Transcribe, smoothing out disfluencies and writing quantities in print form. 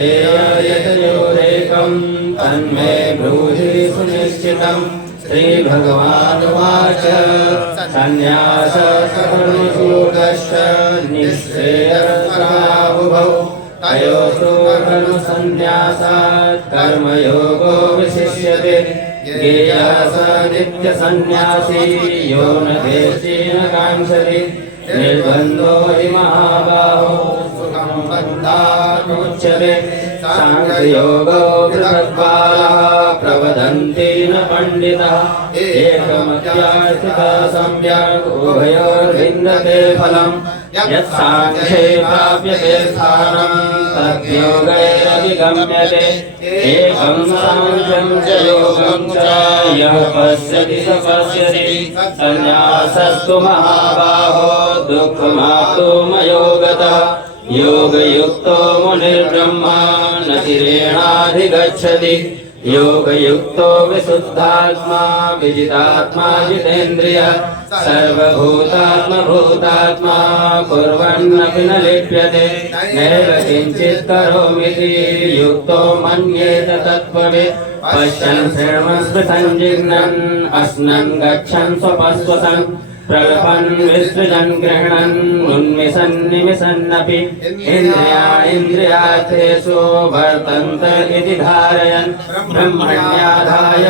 यतयोरेकं तन्मे ब्रूहि सुनिश्चितं। श्रीभगवानुवाच सन्न्यासकर्मयोगश्च निःश्रेयस्करावुभौ तयोस्तु कर्मसन्न्यासात् कर्मयोगो विशिष्यते। ज्ञेयः स नित्यसन्न्यासी यो न देशे न काङ्क्षति। निर्बन्धो हि महाबाहो सुखं बन्धात् सांख्ययोगो बृहत्पालः प्रवदन्ति न पण्डितः। एकमत्यास्थितः सम्यक् उभयोर्विन्दते फलम्। यत्साङ्ख्ये प्राप्यते स्थानं तद्योगैरधिगम्यते। एकं साङ्ख्यं च योगं च यः पश्यति स पश्यति। सन्न्यासस्तु महाबाहो दुःखमाप्तुमयो गतः। योगयुक्तो मुनिर्ब्रह्मा न चिरेणाधिगच्छति। योगयुक्तो विशुद्धात्मा विजितात्मा जितेन्द्रियः। सर्वभूतात्मभूतात्मा कुर्वन्नपि न लिप्यते। नैव किञ्चित् करोमीति युक्तो मन्येत तत्त्ववित्। पश्यन् शृण्वन् स्मृतन् जिघ्नन् अश्नन् गच्छन् स्वपस्वसन् प्रलपन् विसृजन् गृह्णन् उन्मिषन् निमिषन्नपि। इन्द्रियाणीन्द्रियार्थेषु वर्तन्त इति धारयन् ब्रह्मण्याधाय